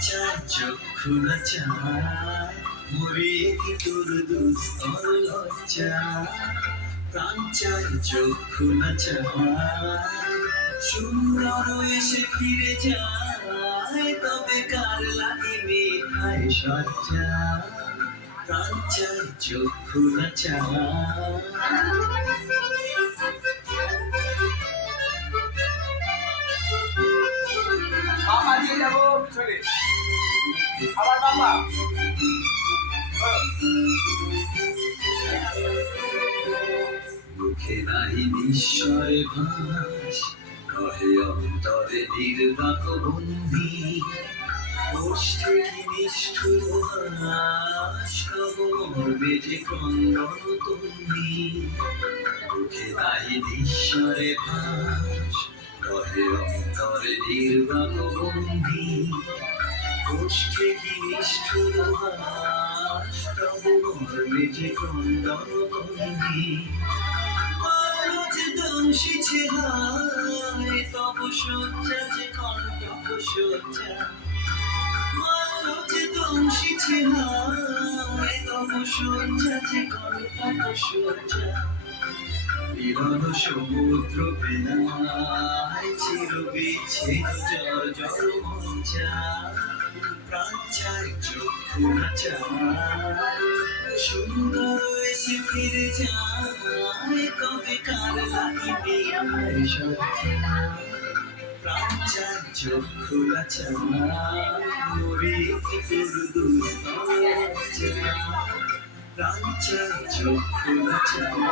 চায় চক্ষু না চায় মরিয়ে কি তোর দুস্তর লজ্জা প্রাণ চায় চক্ষু না চায় সুন্দর এসে ফিরে যায় তবে কার লাগে মেঘায় সজ্জা প্রাণ চায় চক্ষু না চায় মামা দিয়ে যাবো পিছনে আবার মামা মুখে নাই নিঃস্বরে ভাস কহে অন্তরে নির্বাক বন্দি ওষ্ঠে কি নিষ্ঠুর হাস কবর বেজে ক্রন্দন তন্দি মুখে নাই নিঃস্বরে ভাস কহে অন্তরে নির্বাক বন্দি ওষ্ঠে কি নিষ্ঠুর হাস কবর বেজে ক্রন্দন তন্দি দংশিছে হায় তব সজ্জা যে কণ্টক সজ্জা যে দংশিছে হায় তব সজ্জা যে কণ্টক সজ্জা বিরল সমুদ্র বেলায় চির বিচ্ছেদ জর জর মঞ্চা প্রাণ চায় চক্ষু না চায় সুন্দর এসে ফিরে যায় তবে কার লাগিবে সজ্জা প্রাণ চায় চক্ষু না চায় মরিয়ে কি তোর দুস্তর লজ্জা প্রাণ চায় চক্ষু না চায়